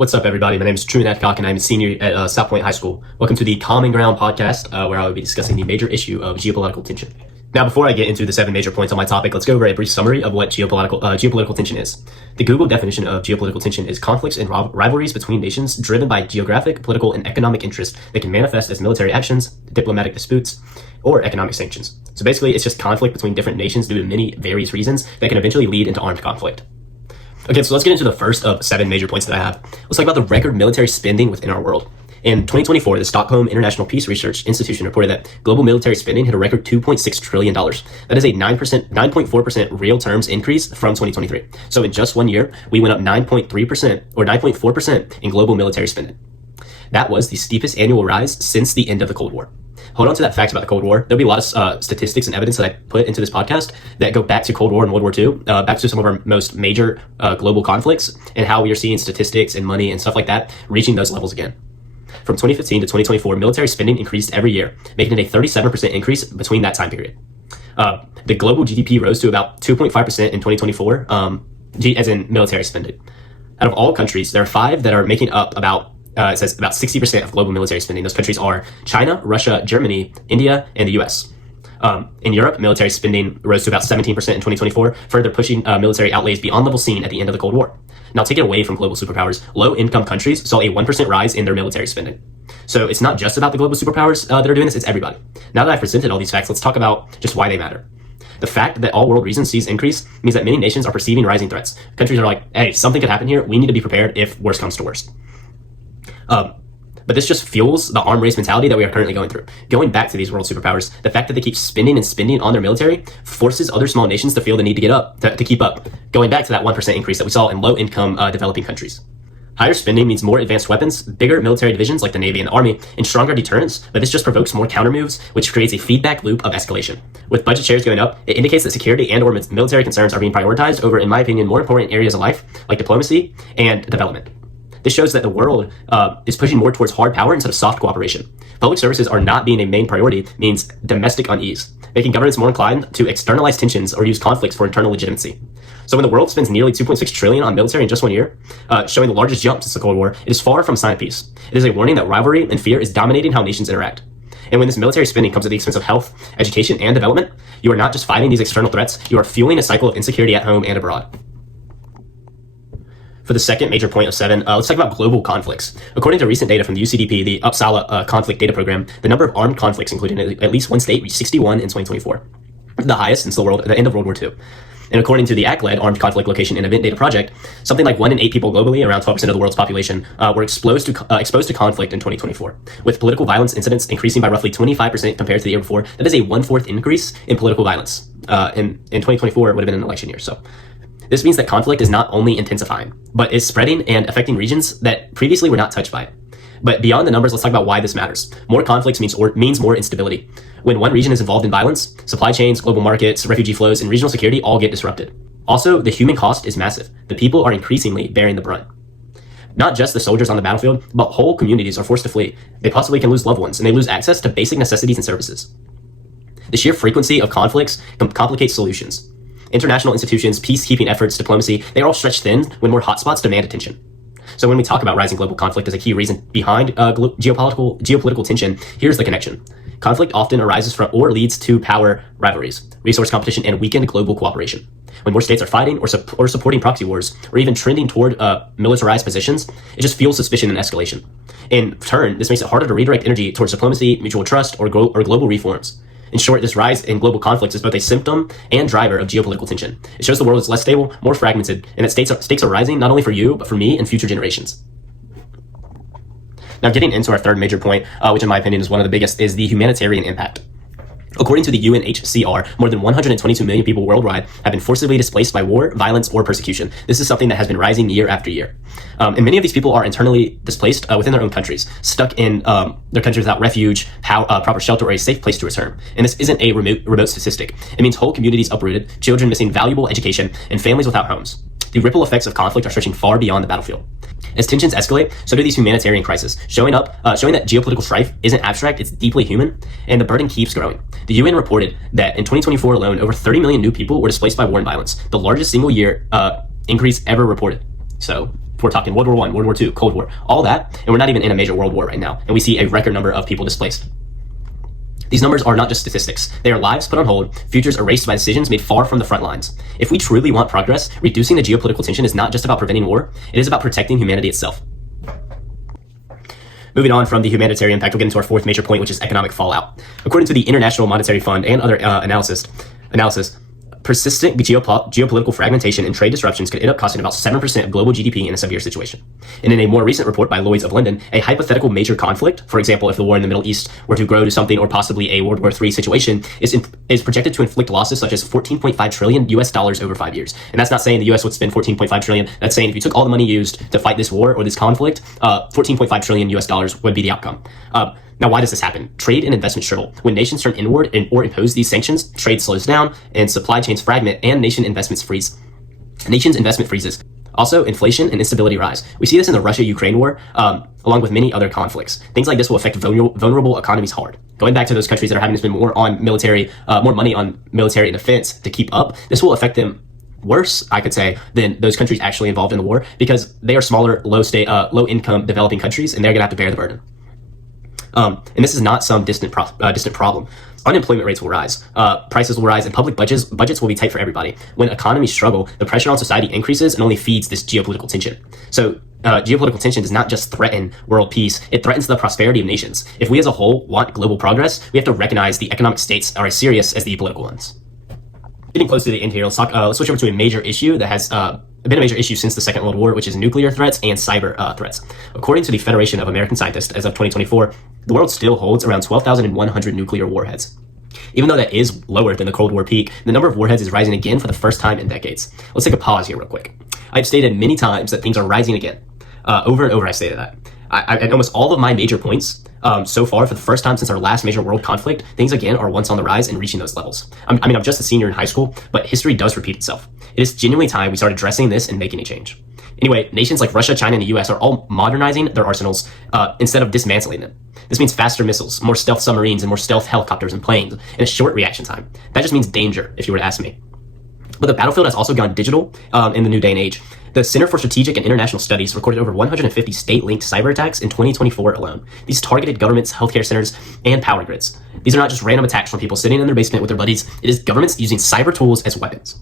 What's up, everybody? My name is Truman Adcock, and I'm a senior at South Point High School. Welcome to the Common Ground podcast, where I will be discussing the major issue of geopolitical tension. Now, before I get into the 7 major points on my topic, let's go over a brief summary of what geopolitical tension is. The Google definition of geopolitical tension is conflicts and rivalries between nations driven by geographic, political, and economic interests that can manifest as military actions, diplomatic disputes, or economic sanctions. So basically, it's just conflict between different nations due to many various reasons that can eventually lead into armed conflict. Okay, so let's get into the first of 7 major points that I have. Let's talk about the record military spending within our world. In 2024, the Stockholm International Peace Research Institution reported that global military spending hit a record $2.6 trillion. That is a 9.4% real terms increase from 2023. So in just 1 year, we went up 9.3% or 9.4% in global military spending. That was the steepest annual rise since the end of the Cold War. Hold on to that fact about the Cold War. There'll be a lot of statistics and evidence that I put into this podcast that go back to Cold War and World War II, back to some of our most major global conflicts and how we are seeing statistics and money and stuff like that reaching those levels again. From 2015 to 2024, military spending increased every year, making it a 37% increase between that time period. The global GDP rose to about 2.5% in 2024, as in military spending. Out of all countries, there are 5 that are making up it says about 60% of global military spending. Those countries are China, Russia, Germany, India, and the US. In Europe, military spending rose to about 17% in 2024, further pushing military outlays beyond levels seen at the end of the Cold War. Now, take it away from global superpowers. Low-income countries saw a 1% rise in their military spending. So it's not just about the global superpowers that are doing this, it's everybody. Now that I've presented all these facts, let's talk about just why they matter. The fact that all world regions sees increase means that many nations are perceiving rising threats. Countries are like, hey, something could happen here. We need to be prepared if worst comes to worst. But this just fuels the arm race mentality that we are currently going through. Going back to these world superpowers, the fact that they keep spending on their military forces other small nations to feel the need to keep up. Going back to that 1% increase that we saw in low-income developing countries. Higher spending means more advanced weapons, bigger military divisions like the Navy and the Army, and stronger deterrence, but this just provokes more countermoves, which creates a feedback loop of escalation. With budget shares going up, it indicates that security and or military concerns are being prioritized over, in my opinion, more important areas of life, like diplomacy and development. This shows that the world is pushing more towards hard power instead of soft cooperation. Public services are not being a main priority means domestic unease, making governments more inclined to externalize tensions or use conflicts for internal legitimacy. So when the world spends nearly $2.6 trillion on military in just 1 year, showing the largest jump since the Cold War, it is far from a sign of peace. It is a warning that rivalry and fear is dominating how nations interact. And when this military spending comes at the expense of health, education, and development, you are not just fighting these external threats, you are fueling a cycle of insecurity at home and abroad. For the second major point of 7, let's talk about global conflicts. According to recent data from the UCDP, the Uppsala Conflict Data Program, the number of armed conflicts, including at least one state, reached 61 in 2024, the highest since the end of World War II. And according to the ACLED, Armed Conflict Location and Event Data Project, something like 1 in 8 people globally, around 12% of the world's population, were exposed to conflict in 2024, with political violence incidents increasing by roughly 25% compared to the year before. That is a 1/4 increase in political violence. In 2024, it would have been an election year. So this means that conflict is not only intensifying, but is spreading and affecting regions that previously were not touched by it. But beyond the numbers, let's talk about why this matters. More conflicts means more instability. When one region is involved in violence, supply chains, global markets, refugee flows, and regional security all get disrupted. Also, the human cost is massive. The people are increasingly bearing the brunt. Not just the soldiers on the battlefield, but whole communities are forced to flee. They possibly can lose loved ones, and they lose access to basic necessities and services. The sheer frequency of conflicts complicates solutions. International institutions, peacekeeping efforts, diplomacy, they are all stretched thin when more hotspots demand attention. So when we talk about rising global conflict as a key reason behind geopolitical tension, here's the connection. Conflict often arises from or leads to power rivalries, resource competition, and weakened global cooperation. When more states are fighting or supporting proxy wars, or even trending toward militarized positions, it just fuels suspicion and escalation. In turn, this makes it harder to redirect energy towards diplomacy, mutual trust, or global reforms. In short, this rise in global conflicts is both a symptom and driver of geopolitical tension. It shows the world is less stable, more fragmented, and that stakes are rising not only for you, but for me and future generations. Now, getting into our third major point, which in my opinion is one of the biggest, is the humanitarian impact. According to the UNHCR, more than 122 million people worldwide have been forcibly displaced by war, violence, or persecution. This is something that has been rising year after year. And many of these people are internally displaced within their own countries, stuck in their countries without refuge, proper shelter, or a safe place to return. And this isn't a remote statistic. It means whole communities uprooted, children missing valuable education, and families without homes. The ripple effects of conflict are stretching far beyond the battlefield. As tensions escalate, so do these humanitarian crises, showing that geopolitical strife isn't abstract, it's deeply human, and the burden keeps growing. The UN reported that in 2024 alone, over 30 million new people were displaced by war and violence, the largest single year increase ever reported. So We're talking World War I, World War II, Cold War, all that, and we're not even in a major world war right now, and we see a record number of people displaced. These numbers are not just statistics. They are lives put on hold, futures erased by decisions made far from the front lines. If we truly want progress, reducing the geopolitical tension is not just about preventing war, it is about protecting humanity itself. Moving on from the humanitarian impact, we'll get into our fourth major point, which is economic fallout. According to the International Monetary Fund and other analysis, persistent geopolitical fragmentation and trade disruptions could end up costing about 7% of global GDP in a severe situation. And in a more recent report by Lloyd's of London, a hypothetical major conflict, for example, if the war in the Middle East were to grow to something or possibly a World War III situation, is projected to inflict losses such as $14.5 trillion US dollars over 5 years. And that's not saying the US would spend $14.5 trillion. That's saying if you took all the money used to fight this war or this conflict, $14.5 trillion US dollars would be the outcome. Now, why does this happen? Trade and investment shrivel. When nations turn inward or impose these sanctions, trade slows down and supply chains fragment and nations' investment freezes. Also, inflation and instability rise. We see this in the Russia-Ukraine war, along with many other conflicts. Things like this will affect vulnerable economies hard. Going back to those countries that are having to spend more money on military and defense to keep up, this will affect them worse, I could say, than those countries actually involved in the war, because they are smaller, low-income developing countries, and they're going to have to bear the burden. And this is not some distant problem. Unemployment rates will rise, prices will rise, and public budgets will be tight for everybody. When economies struggle, the pressure on society increases and only feeds this geopolitical tension. So geopolitical tension does not just threaten world peace, it threatens the prosperity of nations. If we as a whole want global progress, we have to recognize the economic states are as serious as the political ones. Getting close to the end here, let's switch over to a major issue that has been a major issue since the Second World War, which is nuclear threats and cyber threats. According to the Federation of American Scientists, as of 2024, the world still holds around 12,100 nuclear warheads. Even though that is lower than the Cold War peak, the number of warheads is rising again for the first time in decades. Let's take a pause here real quick. I've stated many times that things are rising again. Over and over I stated that. At almost all of my major points so far, for the first time since our last major world conflict, things again are once on the rise and reaching those levels. I'm just a senior in high school, but history does repeat itself. It is genuinely time we start addressing this and making a change. Anyway, nations like Russia, China, and the US are all modernizing their arsenals instead of dismantling them. This means faster missiles, more stealth submarines, and more stealth helicopters and planes, and a short reaction time. That just means danger, if you were to ask me. But the battlefield has also gone digital in the new day and age. The Center for Strategic and International Studies recorded over 150 state-linked cyber attacks in 2024 alone. These targeted governments, healthcare centers, and power grids. These are not just random attacks from people sitting in their basement with their buddies. It is governments using cyber tools as weapons.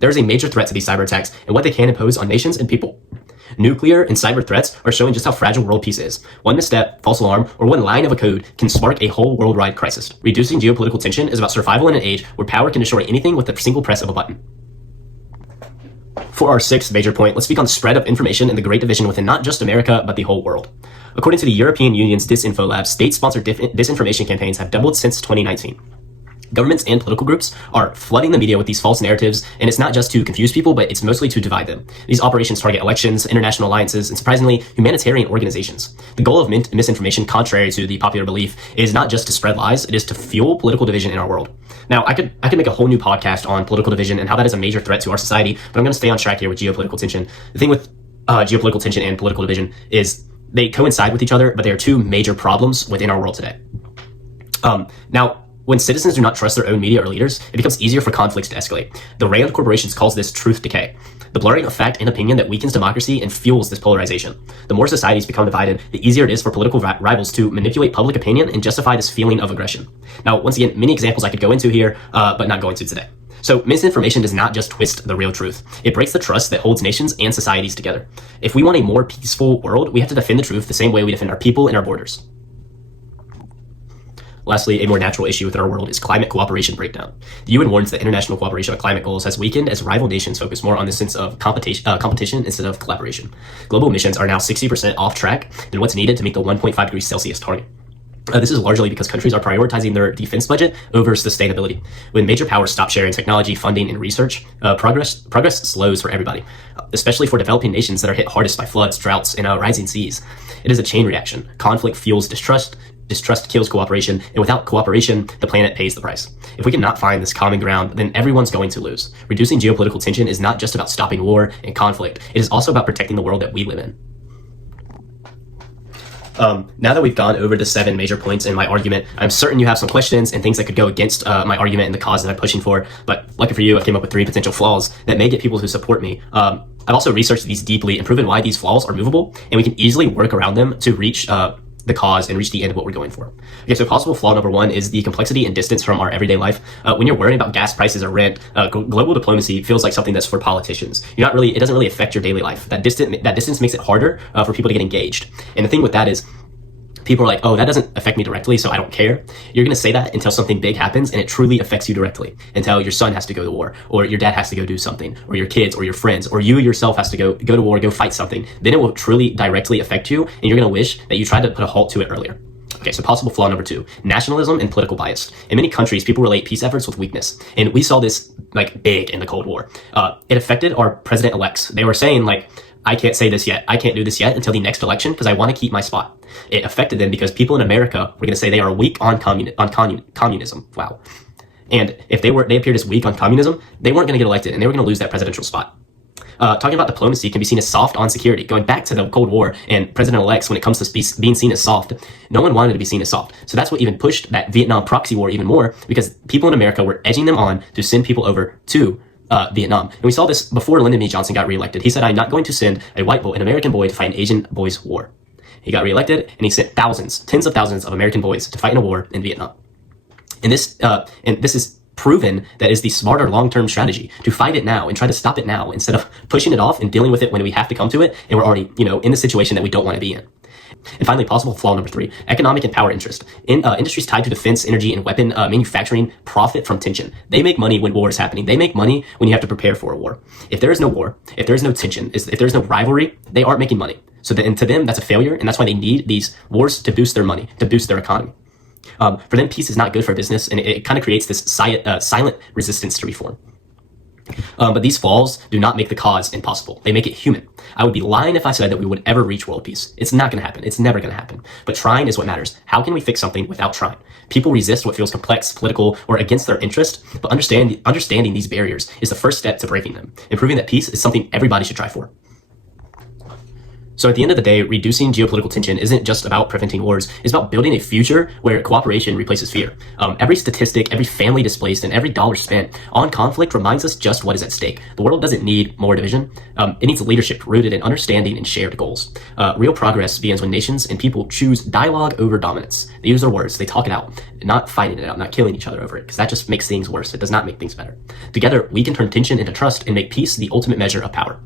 There is a major threat to these cyber attacks and what they can impose on nations and people. Nuclear and cyber threats are showing just how fragile world peace is. One misstep, false alarm, or one line of a code can spark a whole worldwide crisis. Reducing geopolitical tension is about survival in an age where power can destroy anything with a single press of a button. For our sixth major point, let's speak on the spread of information and the Great Division within not just America, but the whole world. According to the European Union's Disinfo Lab, state-sponsored disinformation campaigns have doubled since 2019. Governments and political groups are flooding the media with these false narratives, and it's not just to confuse people, but it's mostly to divide them. These operations target elections, international alliances, and surprisingly, humanitarian organizations. The goal of misinformation, contrary to the popular belief, is not just to spread lies, it is to fuel political division in our world. Now, I could make a whole new podcast on political division and how that is a major threat to our society, but I'm going to stay on track here with geopolitical tension. The thing with geopolitical tension and political division is they coincide with each other, but they are two major problems within our world today. Now, when citizens do not trust their own media or leaders, it becomes easier for conflicts to escalate. The Rand Corporation calls this truth decay, the blurring of fact and opinion that weakens democracy and fuels this polarization. The more societies become divided, the easier it is for political rivals to manipulate public opinion and justify this feeling of aggression. Now, once again, many examples I could go into here, but not going to today. So misinformation does not just twist the real truth. It breaks the trust that holds nations and societies together. If we want a more peaceful world, we have to defend the truth the same way we defend our people and our borders. Lastly, a more natural issue within our world is climate cooperation breakdown. The UN warns that international cooperation on climate goals has weakened as rival nations focus more on the sense of competition instead of collaboration. Global emissions are now 60% off track than what's needed to meet the 1.5 degrees Celsius target. This is largely because countries are prioritizing their defense budget over sustainability. When major powers stop sharing technology, funding, and research, progress slows for everybody, especially for developing nations that are hit hardest by floods, droughts, and rising seas. It is a chain reaction. Conflict fuels distrust kills cooperation, and without cooperation, the planet pays the price. If we cannot find this common ground, then everyone's going to lose. Reducing geopolitical tension is not just about stopping war and conflict, it is also about protecting the world that we live in. Now that we've gone over the 7 major points in my argument, I'm certain you have some questions and things that could go against my argument and the cause that I'm pushing for. But lucky for you, I came up with 3 potential flaws that may get people to support me. I've also researched these deeply and proven why these flaws are movable, and we can easily work around them to reach the cause and reach the end of what we're going for. Okay, so possible flaw number 1 is the complexity and distance from our everyday life. When you're worrying about gas prices or rent, global diplomacy feels like something that's for politicians. It doesn't really affect your daily life. That distance makes it harder for people to get engaged. And the thing with that is, people are like, oh, that doesn't affect me directly, so I don't care. You're going to say that until something big happens and it truly affects you directly. Until your son has to go to war, or your dad has to go do something, or your kids, or your friends, or you yourself has to go to war, go fight something. Then it will truly directly affect you, and you're going to wish that you tried to put a halt to it earlier. Okay, so possible flaw number 2, nationalism and political bias. In many countries, people relate peace efforts with weakness. And we saw this like big in the Cold War. It affected our president-elects. They were saying like, I can't say this yet. I can't do this yet until the next election because I want to keep my spot. It affected them because people in America were going to say they are weak on communism. Wow. And if they appeared as weak on communism, they weren't going to get elected and they were going to lose that presidential spot. Talking about diplomacy can be seen as soft on security. Going back to the Cold War and president-elects, when it comes to being seen as soft, no one wanted to be seen as soft. So that's what even pushed that Vietnam proxy war even more, because people in America were edging them on to send people over to Vietnam. And we saw this before Lyndon B. Johnson got reelected. He said, I'm not going to send an American boy to fight an Asian boy's war. He got reelected and he sent tens of thousands of American boys to fight in a war in Vietnam. And this is proven that is the smarter long-term strategy, to fight it now and try to stop it now instead of pushing it off and dealing with it when we have to come to it and we're already, in the situation that we don't want to be in. And finally, possible flaw number 3, economic and power interest. Industries tied to defense, energy, and weapon manufacturing profit from tension. They make money when war is happening. They make money when you have to prepare for a war. If there is no war, if there is no tension, if there is no rivalry, they aren't making money. So to them, that's a failure, and that's why they need these wars to boost their money, to boost their economy. For them, peace is not good for business, and it kind of creates this silent resistance to reform. But these flaws do not make the cause impossible. They make it human. I would be lying if I said that we would ever reach world peace. It's not going to happen. It's never going to happen. But trying is what matters. How can we fix something without trying? People resist what feels complex, political, or against their interest, but understanding these barriers is the first step to breaking them, and proving that peace is something everybody should try for. So at the end of the day, reducing geopolitical tension isn't just about preventing wars. It's about building a future where cooperation replaces fear. Every statistic, every family displaced, and every dollar spent on conflict reminds us just what is at stake. The world doesn't need more division. It needs leadership rooted in understanding and shared goals. Real progress begins when nations and people choose dialogue over dominance. They use their words, they talk it out, not fighting it out, not killing each other over it, because that just makes things worse. It does not make things better. Together, we can turn tension into trust and make peace the ultimate measure of power.